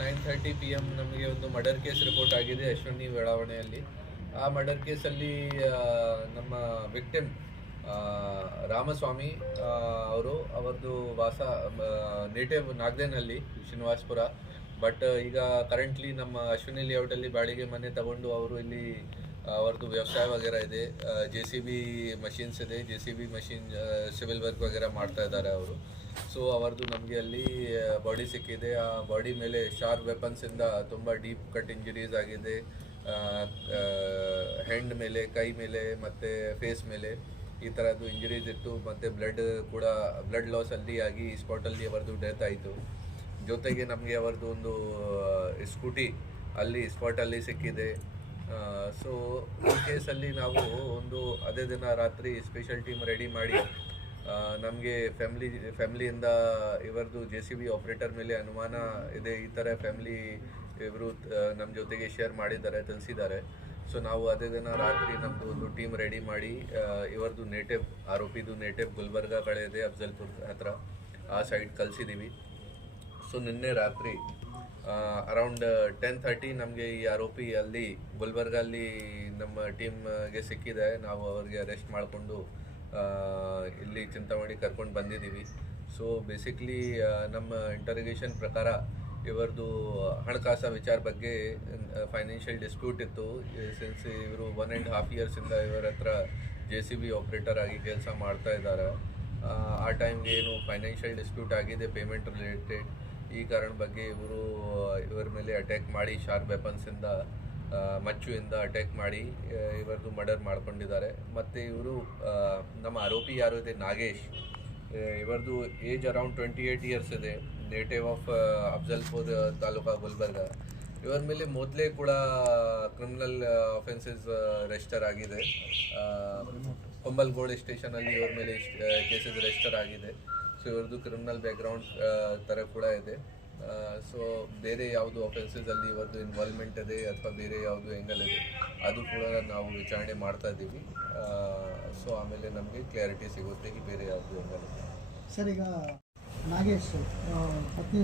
9:30 PM ನಮಗೆ ಒಂದು murder case report ಆಗಿದೆ ಅಶ್ವಿನಿ ಬೆಳಾವಣೆಯಲ್ಲಿ. ಆ ಮರ್ಡರ್ ಕೇಸಲ್ಲಿ ನಮ್ಮ ವಿಕ್ಟಿಮ್ ರಾಮಸ್ವಾಮಿ ಅವರದ್ದು ವಾಸ ನೇಟಿವ್ ನಾಗದೇನಹಳ್ಳಿ ಶ್ರೀನಿವಾಸಪುರ. ಬಟ್ ಈಗ ಕರೆಂಟ್ಲಿ ನಮ್ಮ ಅಶ್ವಿನಿ ಲೇಔಟಲ್ಲಿ ಬಾಡಿಗೆ ಮನೆ ತಗೊಂಡು ಅವರು ಇಲ್ಲಿ ಅವ್ರದ್ದು ವ್ಯವಸಾಯ ವಗೇರ ಇದೆ, JCB ಮಷಿನ್ಸ್ ಇದೆ, JCB ಮಷಿನ್ ಸಿವಿಲ್ ವರ್ಕ್ ವಗೇರ ಮಾಡ್ತಾ ಇದ್ದಾರೆ ಅವರು. ಸೊ ಅವ್ರದ್ದು ನಮಗೆ ಅಲ್ಲಿ ಬಾಡಿ ಸಿಕ್ಕಿದೆ. ಆ ಬಾಡಿ ಮೇಲೆ ಶಾರ್ಪ್ ವೆಪನ್ಸಿಂದ ತುಂಬ ಡೀಪ್ ಕಟ್ ಇಂಜುರೀಸ್ ಆಗಿದೆ. ಹ್ಯಾಂಡ್ ಮೇಲೆ, ಕೈ ಮೇಲೆ ಮತ್ತು ಫೇಸ್ ಮೇಲೆ ಈ ಥರದ್ದು ಇಂಜುರೀಸ್ ಇತ್ತು. ಮತ್ತು ಬ್ಲಡ್ ಲಾಸ್ ಅಲ್ಲಿ ಆಗಿ ಸ್ಪಾಟಲ್ಲಿ ಅವರದ್ದು ಡೆತ್ ಆಯಿತು. ಜೊತೆಗೆ ನಮಗೆ ಅವರದ್ದು ಒಂದು ಸ್ಕೂಟಿ ಅಲ್ಲಿ ಸ್ಪಾಟಲ್ಲಿ ಸಿಕ್ಕಿದೆ. ಸೊ ಈ ಕೇಸಲ್ಲಿ ನಾವು ಅದೇ ದಿನ ರಾತ್ರಿ ಸ್ಪೆಷಲ್ ಟೀಮ್ ರೆಡಿ ಮಾಡಿ ನಮಗೆ ಫ್ಯಾಮ್ಲಿಯಿಂದ ಇವರದ್ದು JCB ಆಪ್ರೇಟರ್ ಮೇಲೆ ಅನುಮಾನ ಇದೆ, ಈ ಥರ ಫ್ಯಾಮ್ಲಿ ಇವರು ನಮ್ಮ ಜೊತೆಗೆ ಶೇರ್ ಮಾಡಿದ್ದಾರೆ, ತಿಳಿಸಿದ್ದಾರೆ. ಸೊ ನಾವು ಅದೇ ದಿನ ರಾತ್ರಿ ನಮ್ಮದು ಒಂದು ಟೀಮ್ ರೆಡಿ ಮಾಡಿ ಇವರದ್ದು ಆರೋಪಿದು ನೇಟಿವ್ ಗುಲ್ಬರ್ಗ ಕಡೆ ಇದೆ, ಅಫ್ಜಲ್ಪುರ್ ಹತ್ರ, ಆ ಸೈಡ್ ಕಳಿಸಿದ್ದೀವಿ. ಸೊ ನಿನ್ನೆ ರಾತ್ರಿ ಅರೌಂಡ್ 10:30 ನಮಗೆ ಈ ಆರೋಪಿ ಅಲ್ಲಿ ಗುಲ್ಬರ್ಗಲ್ಲಿ ನಮ್ಮ ಟೀಮ್ಗೆ ಸಿಕ್ಕಿದೆ. ನಾವು ಅವ್ರಿಗೆ ಅರೆಸ್ಟ್ ಮಾಡಿಕೊಂಡು ಇಲ್ಲಿ ಚಿಂತಾಮಣಿ ಕರ್ಕೊಂಡು ಬಂದಿದ್ದೀವಿ. ಸೊ ಬೇಸಿಕ್ಲಿ ನಮ್ಮ ಇಂಟರೋಗೇಷನ್ ಪ್ರಕಾರ ಇವರದ್ದು ಹಣಕಾಸು ವಿಚಾರ ಬಗ್ಗೆ ಫೈನಾನ್ಷಿಯಲ್ ಡಿಸ್ಪ್ಯೂಟ್ ಇತ್ತು. ಸಿನ್ಸ್ ಇವರು 1.5 yearsಯಿಂದ ಇವರ ಹತ್ರ JCB ಆಪ್ರೇಟರ್ ಆಗಿ ಕೆಲಸ ಮಾಡ್ತಾ ಇದ್ದಾರೆ. ಆ ಟೈಮ್ಗೆ ಏನು ಫೈನಾನ್ಷಿಯಲ್ ಡಿಸ್ಪ್ಯೂಟ್ ಆಗಿದೆ ಪೇಮೆಂಟ್ ರಿಲೇಟೆಡ್. ಈ ಕಾರಣ ಬಗ್ಗೆ ಇವರ ಮೇಲೆ ಅಟ್ಯಾಕ್ ಮಾಡಿ ಶಾರ್ಪ್ ವೆಪನ್ಸಿಂದ ಮಚ್ಚುವಿಂದ ಅಟ್ಯಾಕ್ ಮಾಡಿ ಇವರದ್ದು ಮರ್ಡರ್ ಮಾಡ್ಕೊಂಡಿದ್ದಾರೆ. ಮತ್ತು ಇವರು ನಮ್ಮ ಆರೋಪಿ ಯಾರು ಇದೆ ನಾಗೇಶ್, ಇವರದ್ದು ಏಜ್ ಅರೌಂಡ್ 28 years ಇದೆ, ನೇಟಿವ್ ಆಫ್ ಅಫ್ಜಲ್ಪುರ್ ತಾಲೂಕಾ ಗುಲ್ಬರ್ಗ. ಇವರ ಮೇಲೆ ಮೊದಲೇ ಕೂಡ ಕ್ರಿಮಿನಲ್ ಅಫೆನ್ಸಸ್ ರಿಜಿಸ್ಟರ್ ಆಗಿದೆ. ಕೊಂಬಲ್ಗೋಡ್ ಸ್ಟೇಷನಲ್ಲಿ ಇವರ ಮೇಲೆ ಕೇಸಸ್ ರಿಜಿಸ್ಟರ್ ಆಗಿದೆ. ಸೊ ಇವ್ರದ್ದು ಕ್ರಿಮಿನಲ್ ಬ್ಯಾಕ್ಗ್ರೌಂಡ್ ಥರ ಕೂಡ ಇದೆ. ಸೊ ಬೇರೆ ಯಾವುದು ಅಫೆನ್ಸಸಲ್ಲಿ ಇವರದ್ದು ಇನ್ವಾಲ್ವ್ಮೆಂಟ್ ಇದೆ ಅಥವಾ ಬೇರೆ ಯಾವುದು ಆ್ಯಂಗಲ್ ಇದೆ ಅದು ಕೂಡ ನಾವು ವಿಚಾರಣೆ ಮಾಡ್ತಾ ಇದ್ದೀವಿ. ಸೊ ಆಮೇಲೆ ನಮಗೆ ಕ್ಲಾರಿಟಿ ಸಿಗುತ್ತೆ ಈ ಬೇರೆ ಯಾವುದು ಆ್ಯಂಗಲ್ ಇದೆ. ಸರ್, ಈಗ ನಾಗೇಶ್ ಪತ್ನಿ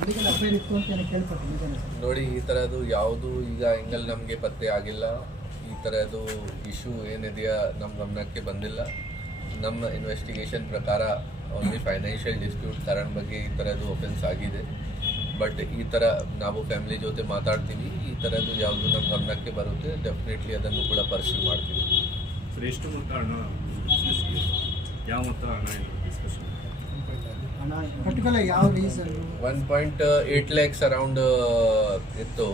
ಮೆಡಿಕಲ್ ಅಫೇರ್ ಇತ್ತು ಅಂತ ಕೇಳ್ಪಟ್ಟೆ. ನೋಡಿ, ಈ ಥರದ್ದು ಯಾವುದು ಈಗ ಆ್ಯಂಗಲ್ ನಮಗೆ ಪತ್ತೆ ಆಗಿಲ್ಲ. ಈ ಥರದ್ದು ಇಶ್ಯೂ ಏನಿದೆಯಾ ನಮ್ಮ ಗಮನಕ್ಕೆ ಬಂದಿಲ್ಲ. ನಮ್ಮ ಇನ್ವೆಸ್ಟಿಗೇಷನ್ ಪ್ರಕಾರ ಓನ್ಲಿ ಫೈನಾನ್ಷಿಯಲ್ ಡಿಸ್ಪ್ಯೂಟ್ ಕಾರಣ ಬಗ್ಗೆ ಈ ಥರದ್ದು ಒಫೆನ್ಸ್ ಆಗಿದೆ. ಬಟ್ ಈ ಥರ ನಾವು ಫ್ಯಾಮಿಲಿ ಜೊತೆ ಮಾತಾಡ್ತೀವಿ. ಈ ಥರದ್ದು ಯಾವುದು ನಮ್ಮ ಗಮನಕ್ಕೆ ಬರುತ್ತೆ ಡೆಫಿನೆಟ್ಲಿ ಅದನ್ನು ಕೂಡ ಪರ್ಸ್ಯೂ ಮಾಡ್ತೀವಿ. ಸರ್, ಎಷ್ಟು ಮೊತ್ತ ಹಣ ಯಾವ ಮೊತ್ತ ಹಣ ಡಿಸ್ಕಷನ್ ಪರ್ಟಿಕ್ಯುಲರ್ ಯಾವ ರೀಸನ್ 1.8 lakhs ಅರೌಂಡ್ ಇತ್ತು.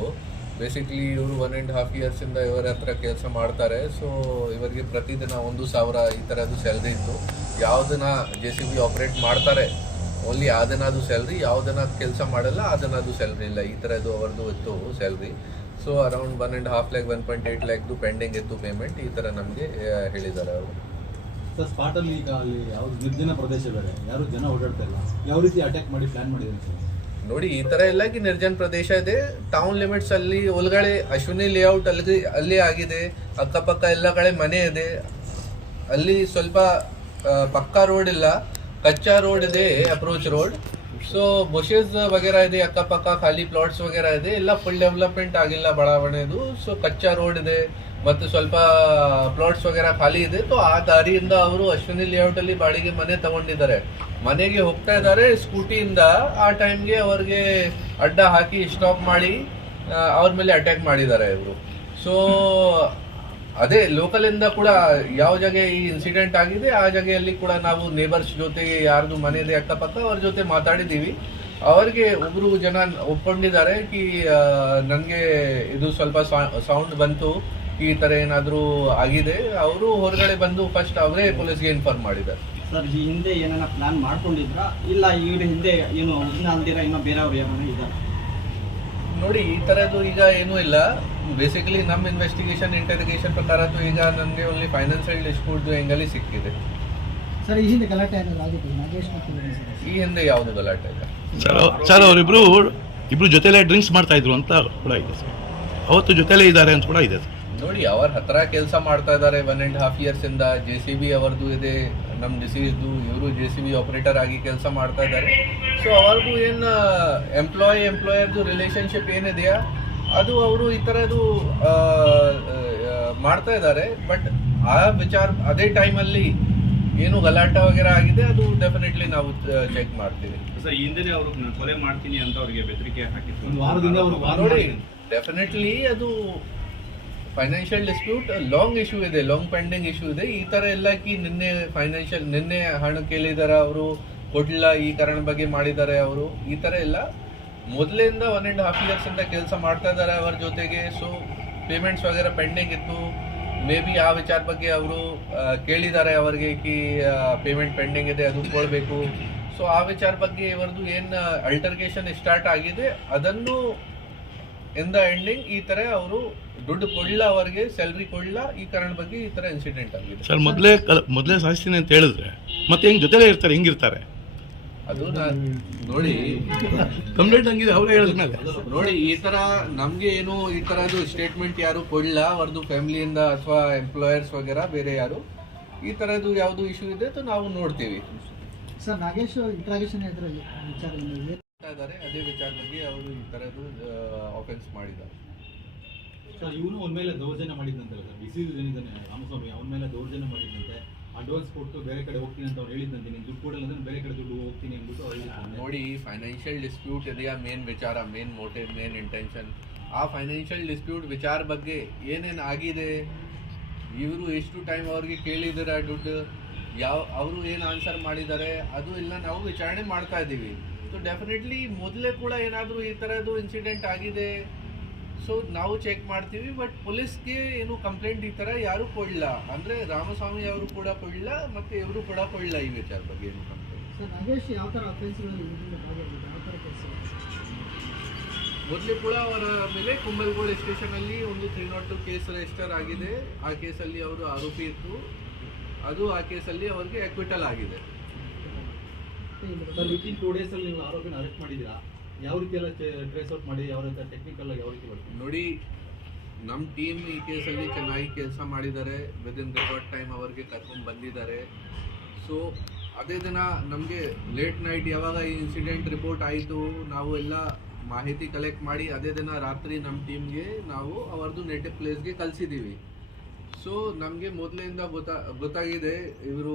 ಬೇಸಿಕ್ಲಿ ಇವರು 1.5 yearsಯಿಂದ ಇವರ ಹತ್ರ ಕೆಲಸ ಮಾಡ್ತಾರೆ. ಸೊ ಇವರಿಗೆ ಪ್ರತಿದಿನ 1,000 ಈ ಥರದ್ದು ಸ್ಯಾಲ್ರಿ ಇತ್ತು. ಯಾವುದನ್ನ JCB ಆಪ್ರೇಟ್ ಮಾಡ್ತಾರೆ ಓನ್ಲಿ ಆ ದಿನ ಅದು ಸ್ಯಾಲ್ರಿ, ಯಾವುದನ್ನ ಕೆಲಸ ಮಾಡಲ್ಲ ಆ ದಿನ ಅದು ಸ್ಯಾಲ್ರಿ ಇಲ್ಲ, ಈ ಥರದ್ದು ಅವರದ್ದು ಇತ್ತು ಸ್ಯಾಲ್ರಿ. ಸೊ ಅರೌಂಡ್ 1.5 lakh 1.8 lakhದು ಪೆಂಡಿಂಗ್ ಇತ್ತು ಪೇಮೆಂಟ್, ಈ ಥರ ನಮಗೆ ಹೇಳಿದ್ದಾರೆ ಅವರು. ಸರ್, ಸ್ಪಾಟಲ್ಲಿ ಈಗ ಅಲ್ಲಿ ಯಾವುದು ನಿರ್ಜನ ಪ್ರದೇಶ ಬೇರೆ, ಯಾರು ಜನ ಓಡಾಡ್ತಾ ಇಲ್ಲ, ಯಾವ ರೀತಿ ಅಟ್ಯಾಕ್ ಮಾಡಿ ಪ್ಲಾನ್ ಮಾಡಿದ್ದಾರೆ ಸರ್? ನೋಡಿ, ಈ ಥರ ಎಲ್ಲ ನಿರ್ಜನ ಪ್ರದೇಶ ಇದೆ, ಟೌನ್ ಲಿಮಿಟ್ಸ್ ಅಲ್ಲಿ ಒಳಗಡೆ ಅಶ್ವಿನಿ ಲೇಔಟ್ ಅಲ್ಲಿ ಆಗಿದೆ. ಅಕ್ಕಪಕ್ಕ ಎಲ್ಲ ಕಡೆ ಮನೆ ಇದೆ. ಅಲ್ಲಿ ಸ್ವಲ್ಪ ಪಕ್ಕಾ ರೋಡ್ ಇಲ್ಲ, ಕಚ್ಚಾ ರೋಡ್ ಇದೆ, ಅಪ್ರೋಚ್ ರೋಡ್. ಸೊ ಬುಷಸ್ ವಗೇರ ಇದೆ, ಅಕ್ಕಪಕ್ಕ ಖಾಲಿ ಪ್ಲಾಟ್ಸ್ ವಗೇರ ಇದೆ, ಎಲ್ಲ ಫುಲ್ ಡೆವಲಪ್ಮೆಂಟ್ ಆಗಿಲ್ಲ ಬಡಾವಣೆದು. ಸೊ ಕಚ್ಚಾ ರೋಡ್ ಇದೆ ಮತ್ತು ಸ್ವಲ್ಪ ಪ್ಲಾಟ್ಸ್ ವಗೇರ ಖಾಲಿ ಇದೆ. ಸೊ ಆ ದಾರಿಯಿಂದ ಅವರು ಅಶ್ವಿನಿ ಲೇಔಟ್ ಅಲ್ಲಿ ಬಾಡಿಗೆ ಮನೆ ತಗೊಂಡಿದ್ದಾರೆ. ಮನೆಗೆ ಹೋಗ್ತಾ ಇದ್ದಾರೆ ಸ್ಕೂಟಿಯಿಂದ. ಆ ಟೈಮ್ಗೆ ಅವ್ರಿಗೆ ಅಡ್ಡ ಹಾಕಿ ಸ್ಟಾಪ್ ಮಾಡಿ ಅವ್ರ ಮೇಲೆ ಅಟ್ಯಾಕ್ ಮಾಡಿದ್ದಾರೆ ಇವರು. ಸೊ ಅದೇ ಲೋಕಲಿಂದ ಕೂಡ ಯಾವ ಜಾಗ ಈ ಇನ್ಸಿಡೆಂಟ್ ಆಗಿದೆ ಆ ಜಾಗೆಯಲ್ಲಿ ಕೂಡ ನಾವು ನೇಬರ್ಸ್ ಜೊತೆಗೆ ಯಾರ್ದು ಮನೆ ಇದೆ ಅಕ್ಕಪಕ್ಕ ಅವ್ರ ಜೊತೆ ಮಾತಾಡಿದ್ದೀವಿ. ಅವರಿಗೆ ಒಬ್ರು ಜನ ಒಪ್ಕೊಂಡಿದ್ದಾರೆ ಕಿ ನನಗೆ ಇದು ಸ್ವಲ್ಪ ಸೌಂಡ್ ಬಂತು, ಈ ಥರ ಏನಾದರೂ ಆಗಿದೆ. ಅವರು ಹೊರಗಡೆ ಬಂದು ಫಸ್ಟ್ ಅವರೇ ಪೊಲೀಸ್ಗೆ ಇನ್ಫಾರ್ಮ್ ಮಾಡಿದ್ದಾರೆ. ಸರ್, ಈ ಹಿಂದೆ ಏನಾರ ಪ್ಲಾನ್ ಮಾಡ್ಕೊಂಡಿದ್ರಾ ಇಲ್ಲ ಇವ್ರ ಹಿಂದೆ ಏನು ಅಲ್ದಿರ ಇನ್ನೂ ಬೇರೆಯವ್ರು ಏನಾರ ಇದ್ದಾರೆ? ನೋಡಿ, ಈ ಥರದ್ದು ಈಗ ಏನೂ ಇಲ್ಲ. ಬೇಸಿಕಲಿ ನಮ್ಮ ಇನ್ವೆಸ್ಟಿಗೇಷನ್ ಇಂಟರೋಗೇಷನ್ ಪ್ರಕಾರ ಈಗ ನನಗೆ ಓನ್ಲಿ ಫೈನಾನ್ಷಿಯಲ್ ಡಿಸ್ಪ್ಯೂಟ್ ಹೆಂಗಲ್ಲಿ ಸಿಕ್ಕಿದೆ. ಸರ್, ಈ ಹಿಂದೆ ಗಲಾಟೆ ಏನಾದ್ರು ಆಗಿತ್ತು ನಾಗೇಶ್ ಮತ್ತು ಈ ಹಿಂದೆ ಯಾವುದು ಗಲಾಟೆ ಇಲ್ಲ ಸರ್. ಅವರಿಬ್ರು ಜೊತೆಲೇ ಡ್ರಿಂಕ್ಸ್ ಮಾಡ್ತಾ ಇದ್ರು ಅಂತ ಕೂಡ ಇದೆ ಸರ್. ಅವತ್ತು ಜೊತೆಲೇ ಇದ್ದಾರೆ ಅಂತ ಕೂಡ ಇದೆ ಸರ್. ನೋಡಿ ಅವ್ರ ಹತ್ರ ಕೆಲಸ ಮಾಡ್ತಾ ಇದ್ದಾರೆ 1.5 years ಇಂದ. JCB ಅವರದು ಇದೆ, ನಮ್ಮ ಡಿಸೀಸ್ದು, ಇವರು JCB ಆಪರೇಟರ್ ಆಗಿ ಕೆಲಸ ಮಾಡ್ತಾ ಇದ್ದಾರೆ. ಸೊ ಅವ್ರದ್ದು ಏನು ಎಂಪ್ಲಾಯರ್ದು ರಿಲೇಶನ್ಶಿಪ್ ಏನಿದೆಯಾ ಅದು ಅವರು ಈ ಥರದ್ದು ಮಾಡ್ತಾ ಇದ್ದಾರೆ. ಬಟ್ ಆ ವಿಚಾರ ಅದೇ ಟೈಮಲ್ಲಿ ಏನು ಗಲಾಟ ವಗೇರೆ ಆಗಿದೆ ಅದು ಡೆಫಿನೆಟ್ಲಿ ನಾವು ಚೆಕ್ ಮಾಡ್ತೀವಿ. ಸರ್ ಹಿಂದೆ ಅವರು ಕೊಲೆ ಮಾಡ್ತೀನಿ ಅಂತ ಅವ್ರಿಗೆ ಬೆದರಿಕೆ ಹಾಕಿತ್ತು. ಒಂದು ವಾರದಿಂದ ಅವರು ನೋಡಿ ಡೆಫಿನೆಟ್ಲಿ ಅದು ಫೈನಾನ್ಷಿಯಲ್ ಡಿಸ್ಪ್ಯೂಟ್ ಲಾಂಗ್ ಇಶ್ಯೂ ಇದೆ, ಲಾಂಗ್ ಪೆಂಡಿಂಗ್ ಇಶ್ಯೂ ಇದೆ. ಈ ತರ ಎಲ್ಲ ಕಿ ನಿನ್ನೆ ಹಣ ಕೇಳಿದಾರ ಅವರು ಕೊಡ್ಲಿಲ್ಲ, ಈ ಕಾರಣ ಬಗ್ಗೆ ಮಾಡಿದ್ದಾರೆ ಅವರು, ಈ ತರ ಎಲ್ಲ ಮೊದಲಿಂದ 1.5 years ಇಂದ ಕೆಲಸ ಮಾಡ್ತಾ ಇದ್ದಾರೆ ಅವರ ಜೊತೆಗೆ. ಸೊ ಪೇಮೆಂಟ್ಸ್ ವಗೇರೆ ಪೆಂಡಿಂಗ್ ಇತ್ತು, ಮೇ ಬಿ ಆ ವಿಚಾರ ಬಗ್ಗೆ ಅವರು ಕೇಳಿದ್ದಾರೆ ಅವರಿಗೆ ಕಿ ಪೇಮೆಂಟ್ ಪೆಂಡಿಂಗ್ ಇದೆ ಅದು ಕೊಡಬೇಕು. ಸೊ ಆ ವಿಚಾರ ಬಗ್ಗೆ ಇವರದು ಏನು ಅಲ್ಟರ್ಕೇಷನ್ ಸ್ಟಾರ್ಟ್ ಆಗಿದೆ ಅದನ್ನು ಇನ್ ದ ಎಂಡಿಂಗ್ ಈ ತರ ಅವರು ದುಡ್ಡು ಕೊಡ್ಲ, ಅವರಿಗೆ ಸ್ಯಾಲ್ರಿ ಕೊಡ್ಲ, ಈ ಕಾರಣ ಬಗ್ಗೆ ಈ ತರ ಇನ್ಸಿಡೆಂಟ್ ಆಗಿದೆ. ಸರ್ ಮೊದಲೇ ಸಾಯಿಸ್ತೀನಿ ಅಂತ ಹೇಳಿದ್ರೆ ಮತ್ತೆ ಹೆಂಗ್ ಜೊತೆಲೇ ಇರ್ತಾರೆ, ಹೆಂಗಿರ್ತಾರೆ? ಅದು ನೋಡಿ ಕಂಪ್ಲೇಂಟ್ ಹಂಗಿದೆ ಅವರೇ ಹೇಳಿದ್ಮೇಲೆ ನೋಡಿ ಈ ತರ ನಮ್ಗೆ ಏನು ಈ ತರದ್ದು ಸ್ಟೇಟ್ಮೆಂಟ್ ಯಾರು ಕೊಡ್ಲ ಅವ್ರದ್ದು ಫ್ಯಾಮಿಲಿಯಿಂದ ಅಥವಾ ಎಂಪ್ಲಾಯರ್ಸ್ ವಗೇರಾ ಬೇರೆ ಯಾರು ಈ ತರದ್ದು ಯಾವ್ದು ಇಶ್ಯೂ ಇದೆ ಅಂತ ನಾವು ನೋಡ್ತೀವಿ. ಸರ್ ನಾಗೇಶ್ ಇಂಟ್ರಾಗೇಷನ್ ವಿಚಾರ ಇದ್ದಾರೆ ಅದೇ ವಿಚಾರ ಬಗ್ಗೆ ಅವರು ಈ ತರದ್ದು ಆಫೆನ್ಸ್ ಮಾಡಿದ್ದಾರೆ. ಸರ್ ಇವನು ಅವನ ಮೇಲೆ ದೌರ್ಜನ್ಯ ಮಾಡಿದಂತೆ ಸರ್, ಡಿಸೀಸ್ ಏನಿದ್ದಾನೆ ರಾಮಸ್ವಾಮಿ ಅವನ ಮೇಲೆ ದೌರ್ಜನ್ಯ ಮಾಡಿದಂತೆ, ಅಡ್ವಾನ್ಸ್ ಕೊಟ್ಟು ಬೇರೆ ಕಡೆ ಹೋಗ್ತೀನಿ ಅಂತ ಅವ್ರು ಹೇಳಿದಂತೆ, ನೀನು ದುಡ್ಡು ಕೊಡಲ್ಲ ಅಂದ್ರೆ ಬೇರೆ ಕಡೆ ದುಡ್ಡು ಹೋಗ್ತೀನಿ ಅಂದ್ಬಿಟ್ಟು ಅವ್ರು ಹೇಳಿದ್ದಾರೆ. ನೋಡಿ ಫೈನಾನ್ಷಿಯಲ್ ಡಿಸ್ಪ್ಯೂಟ್ ಇದೆಯಾ ಮೇನ್ ವಿಚಾರ, ಮೇನ್ ಮೋಟಿವ್, ಮೇನ್ ಇಂಟೆನ್ಷನ್. ಆ ಫೈನಾನ್ಷಿಯಲ್ ಡಿಸ್ಪ್ಯೂಟ್ ವಿಚಾರ ಬಗ್ಗೆ ಏನೇನು ಆಗಿದೆ, ಇವರು ಎಷ್ಟು ಟೈಮ್ ಅವ್ರಿಗೆ ಕೇಳಿದಾರೆ ದುಡ್ಡು, ಅವರು ಏನು ಆನ್ಸರ್ ಮಾಡಿದ್ದಾರೆ ಅದು ಎಲ್ಲ ನಾವು ವಿಚಾರಣೆ ಮಾಡ್ತಾ ಇದ್ದೀವಿ. ಸೊ ಡೆಫಿನೆಟ್ಲಿ ಮೊದಲೇ ಕೂಡ ಏನಾದರೂ ಈ ಥರದ್ದು ಇನ್ಸಿಡೆಂಟ್ ಆಗಿದೆ, ಸೊ ನಾವು ಚೆಕ್ ಮಾಡ್ತೀವಿ. ಬಟ್ ಪೊಲೀಸ್ಗೆ ಏನು ಕಂಪ್ಲೇಂಟ್ ಈ ಥರ ಯಾರೂ ಕೊಡಲ್ಲ, ಅಂದರೆ ರಾಮಸ್ವಾಮಿ ಅವರು ಕೂಡ ಕೊಡಲ್ಲ ಮತ್ತು ಇವರು ಕೂಡ ಕೊಡಲ್ಲ ಈ ವಿಚಾರ ಬಗ್ಗೆ ಏನು ಕಂಪ್ಲೇಂಟ್. ಸರ್ ನಾಗೇಶ್ ಯಾವ ಥರ ಅಫೆನ್ಸ್ಗಳಲ್ಲಿ ಯಾವ ಥರ ಕೆಲಸ? ಮೊದಲೇ ಕೂಡ ಅವರ ಮೇಲೆ ಕುಂಬಲ್ಗೋಳ ಸ್ಟೇಷನಲ್ಲಿ ಒಂದು 302 ಕೇಸ್ ರಿಜಿಸ್ಟರ್ ಆಗಿದೆ. ಆ ಕೇಸಲ್ಲಿ ಅವರು ಆರೋಪಿ ಇತ್ತು, ಅದು ಆ ಕೇಸಲ್ಲಿ ಅವರಿಗೆ ಅಕ್ವಿಟಲ್ ಆಗಿದೆ. ಸರ್ ವಿತಿನ್ 2 days ಅಲ್ಲಿ ನೀವು ಆರೋಪಿನ ಅರೆಸ್ಟ್ ಮಾಡಿದ್ದೀರಾ, ಯಾವ ರೀತಿ ಎಲ್ಲ ಟ್ರೇಸ್ ಔಟ್ ಮಾಡಿ ಯಾವ ರೀತಿ ಟೆಕ್ನಿಕಲ್ ಆಗಿ ಯಾವ ರೀತಿ ಬರ್ತದೆ? ನೋಡಿ ನಮ್ಮ ಟೀಮ್ ಈ ಕೇಸಲ್ಲಿ ಚೆನ್ನಾಗಿ ಕೆಲಸ ಮಾಡಿದ್ದಾರೆ, ವಿದಿನ್ ರೆಕಾರ್ಡ್ ಟೈಮ್ ಅವರಿಗೆ ಕರ್ಕೊಂಡು ಬಂದಿದ್ದಾರೆ. ಸೊ ಅದೇ ದಿನ ನಮಗೆ ಲೇಟ್ ನೈಟ್ ಯಾವಾಗ ಈ ಇನ್ಸಿಡೆಂಟ್ ರಿಪೋರ್ಟ್ ಆಯಿತು, ನಾವು ಎಲ್ಲ ಮಾಹಿತಿ ಕಲೆಕ್ಟ್ ಮಾಡಿ ಅದೇ ದಿನ ರಾತ್ರಿ ನಮ್ಮ ಟೀಮ್ಗೆ ನಾವು ಅವರದ್ದು ನೇಟಿವ್ ಪ್ಲೇಸ್ಗೆ ಕಳಿಸಿದ್ದೀವಿ. ಸೊ ನಮಗೆ ಮೊದಲಿಂದ ಗೊತ್ತಾಗಿದೆ, ಇವರು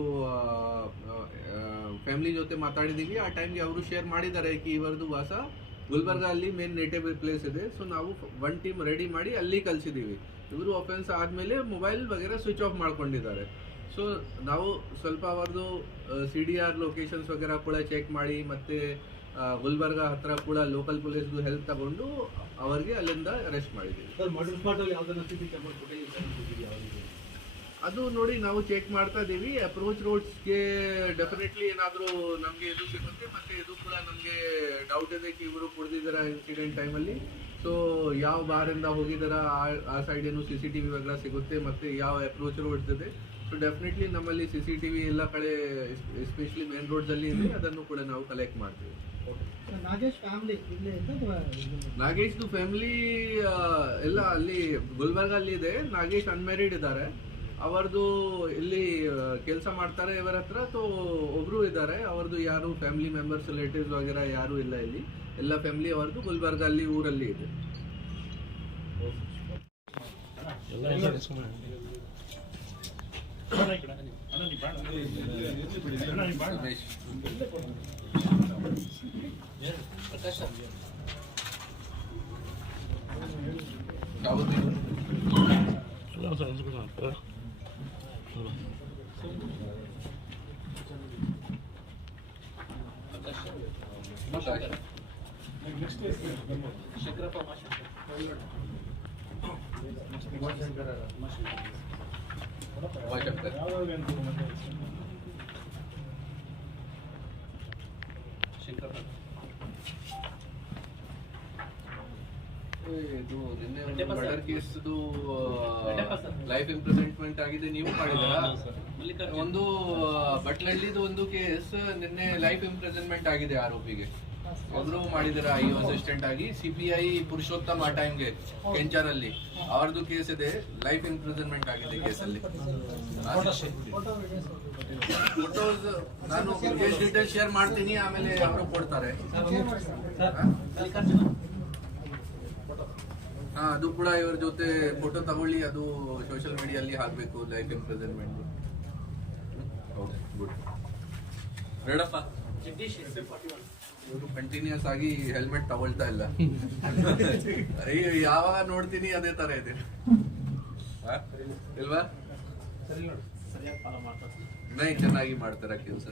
ಫ್ಯಾಮಿಲಿ ಜೊತೆ ಮಾತಾಡಿದ್ದೀವಿ. ಆ ಟೈಮ್ಗೆ ಅವರು ಶೇರ್ ಮಾಡಿದ್ದಾರೆ ಕಿ ಇವರದ್ದು ವಾಸ ಗುಲ್ಬರ್ಗ ಅಲ್ಲಿ ಮೇನ್ ನೇಟಿವ್ ಪ್ಲೇಸ್ ಇದೆ. ಸೊ ನಾವು 1 ಟೀಮ್ ರೆಡಿ ಮಾಡಿ ಅಲ್ಲಿ ಕಳಿಸಿದ್ದೀವಿ. ಇವರು ಅಫೆನ್ಸ್ ಆದಮೇಲೆ ಮೊಬೈಲ್ ವಗೇರೆ ಸ್ವಿಚ್ ಆಫ್ ಮಾಡ್ಕೊಂಡಿದ್ದಾರೆ. ಸೊ ನಾವು ಸ್ವಲ್ಪ ಅವರದ್ದು CDR ಲೊಕೇಶನ್ಸ್ ವಗೇರಾ ಕೂಡ ಚೆಕ್ ಮಾಡಿ ಮತ್ತು ಗುಲ್ಬರ್ಗ ಹತ್ರ ಕೂಡ ಲೋಕಲ್ ಪೊಲೀಸ್ದು ಹೆಲ್ಪ್ ತಗೊಂಡು ಅವರಿಗೆ ಅಲ್ಲಿಂದ ಅರೆಸ್ಟ್ ಮಾಡಿದ್ದೀವಿ. ಸರ್ ಮರ್ಡರ್ ಸ್ಪಾಟ್ ಅಲ್ಲಿ ಯಾವ್ದಾದ್ರು CCTV ಕ್ಯಾಮೆರಾ ಫುಟೇಜ್ ಯಾವ ರೀತಿ? ಅದು ನೋಡಿ ನಾವು ಚೆಕ್ ಮಾಡ್ತಾ ಇದ್ದೀವಿ. ಅಪ್ರೋಚ್ ರೋಡ್ಸ್ಗೆ ಡೆಫಿನೆಟ್ಲಿ ಏನಾದರೂ ನಮಗೆ ಇದು ಸಿಗುತ್ತೆ, ಮತ್ತು ಇದು ಕೂಡ ನಮಗೆ ಡೌಟ್ ಇದೆ ಕಿ ಇವರು ಕುಡಿದಿದ್ದಾರೆ ಇನ್ಸಿಡೆಂಟ್ ಟೈಮಲ್ಲಿ. ಸೊ ಯಾವ ಬಾರಿಂದ ಹೋಗಿದಾರ ಆ ಸೈಡ್ ಏನು CCTV ವಗೇರಾ ಸಿಗುತ್ತೆ, ಮತ್ತು ಯಾವ ಅಪ್ರೋಚ್ ರೋಡ್ಸ್ ಇದೆ. ಸೊ ಡೆಫಿನೆಟ್ಲಿ ನಮ್ಮಲ್ಲಿ CCTV ಎಲ್ಲ ಕಡೆ ಎಸ್ಪೆಷಲಿ ಮೇನ್ ರೋಡ್ಸಲ್ಲಿ ಇದೆ, ಅದನ್ನು ಕೂಡ ನಾವು ಕಲೆಕ್ಟ್ ಮಾಡ್ತೀವಿ. ನಾಗೇಶ್ ಫ್ಯಾಮಿಲಿ ಇಲ್ಲೇ ಇದ್ದ ನಾಗೇಶ್ದು ಫ್ಯಾಮಿಲಿ ಎಲ್ಲ ಅಲ್ಲಿ ಗುಲ್ಬರ್ಗ ಅಲ್ಲಿ ಇದೆ. ನಾಗೇಶ್ ಅನ್ಮ್ಯಾರಿಡ್ ಇದ್ದಾರೆ, ಅವರದು ಇಲ್ಲಿ ಕೆಲಸ ಮಾಡ್ತಾರೆ ಇವರ ಹತ್ರ. ಸೊ ಒಬ್ರು ಇದ್ದಾರೆ, ಅವ್ರದ್ದು ಯಾರು ಫ್ಯಾಮಿಲಿ ಮೆಂಬರ್ಸ್ ರಿಲೇಟಿವ್ಸ್ ವಗೇರಾ ಯಾರು ಇಲ್ಲ ಇಲ್ಲಿ, ಎಲ್ಲ ಫ್ಯಾಮಿಲಿ ಅವರದ್ದು ಗುಲ್ಬರ್ಗ ಅಲ್ಲಿ ಊರಲ್ಲಿ ಇದೆ. ಇದು ನಿನ್ನೆ ಮರ್ಡರ್ ಕೇಸ್ದು ಲೈಫ್ ಇಂಪ್ರಿಸನ್ಮೆಂಟ್ ಆಗಿದೆ, ನೀವು ಮಾಡಿದ್ದೀರಾ? ಒಂದು ಬಟ್ಲಳ್ಳಿದು ಒಂದು ಕೇಸ್ ನಿನ್ನೆ ಲೈಫ್ ಇಂಪ್ರಿಸನ್ಮೆಂಟ್ ಆಗಿದೆ ಆರೋಪಿಗೆ. ಒಬ್ರು ಮಾಡಿದಾರೆ IO ಅಸಿಸ್ಟೆಂಟ್ ಆಗಿ. CPI ಪುರುಷೋತ್ತಮ್ ಆ ಟೈಮ್ಗೆ ಕೆಂಚರಲ್ಲಿ ಅವ್ರದ್ದು ಕೇಸ್ ಇದೆ, ಲೈಫ್ ಇಂಪ್ರಿಸನ್ಮೆಂಟ್ ಆಗಿದೆ ಕೇಸಲ್ಲಿ. ಫೋಟೋಸ್ ನಾನು ಕೇಸ್ ಡೀಟೇಲ್ ಶೇರ್ ಮಾಡ್ತೀನಿ, ಆಮೇಲೆ ಅವರು ಕೊಡ್ತಾರೆ. ಹಾ, ಅದು ಕೂಡ ಇವ್ರ ಜೊತೆ ಫೋಟೋ ತಗೊಳ್ಳಿ, ಅದು ಸೋಷಿಯಲ್ ಮೀಡಿಯಲ್ಲಿ ಹಾಕ್ಬೇಕು, ಲೈಫ್ ಇಂಪ್ರಿಸನ್ಮೆಂಟ್. ಗುಡ್ ಬೇಡಪ್ಪ, ಇವರು ಕಂಟಿನ್ಯೂಸ್ ಆಗಿ ಹೆಲ್ಮೆಟ್ ತಗೊಳ್ತಾ ಇಲ್ಲ. ಅಯ್ಯೋ, ಯಾವಾಗ ನೋಡ್ತೀನಿ ಅದೇ ತರ ಇದೆ ಇಲ್ವಾ? ನೈ ಚೆನ್ನಾಗಿ ಮಾಡ್ತಾರ ಕೆಲಸ.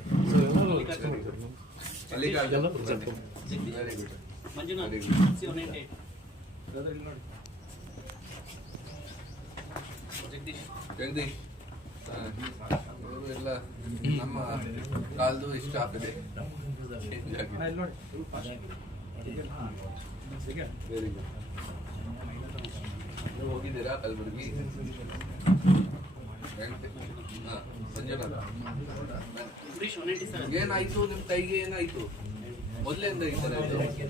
Very good. ಜಗದೀಶ್ ಇವರು ಎಲ್ಲ ನಮ್ಮ ಕಾಲ್ದು ಇಷ್ಟ ಆಗ್ತದೆ. Very good. ಹೋಗಿದ್ದೀರಾ ಕಲಬುರ್ಗಿ? ಮಂಜುನಾಥ, ಏನಾಯ್ತು ನಿಮ್ ಕೈಗೆ? ಏನಾಯ್ತು? ಮೊದಲಿಂದ ಈ ತರ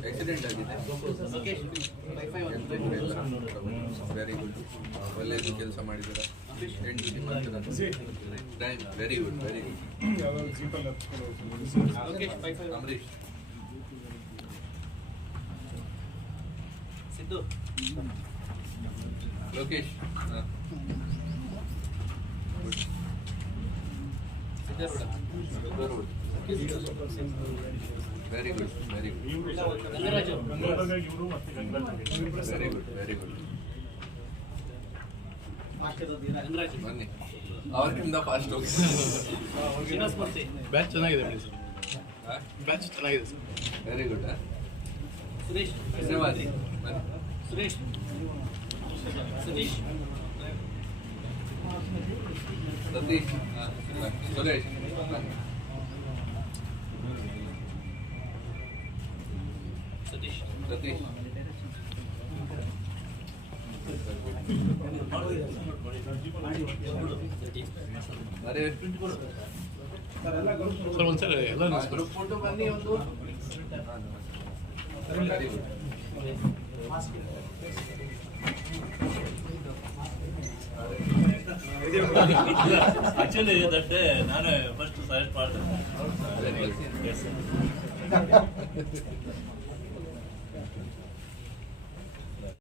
ಆಕ್ಸಿಡೆಂಟ್ ಆಗಿದೆ? Very good. ಒಳ್ಳೆಯದು ಕೆಲಸ ಮಾಡಿದ್ದೀರಾ. Very good, very good. Ambareesh, Siddu, Lokesh, very good, very good, very good, very good. ಬನ್ನಿ, ಅವ್ರಿಗಿಂತ ಫಾಸ್ಟ್ ಹೋಗಿ. ಬ್ಯಾಚ್ ಚೆನ್ನಾಗಿದೆ ಬಿಡಿ ಸರ್, ಬ್ಯಾಚ್ ಚೆನ್ನಾಗಿದೆ ಸರ್. Very good. ಸುರೇಶ್, ಧನ್ಯವಾದ. ಸುರೇಶ್, ಸತೀಶ್, ಸತೀಶ್, ಸುರೇಶ್, ಸತೀಶ್, ಸತೀಶ್. ಅರೆ ಸರ್ ಒಂದ್ಸರಿ ಎಲ್ಲ ಗ್ರೂಪ್ ಫೋಟೋ ಬನ್ನಿ ಒಂದು. Very good. Actually that day ನಾನು ಫಸ್ಟ್ ಸಜೆಸ್ಟ್ ಮಾಡ್ತೇನೆ.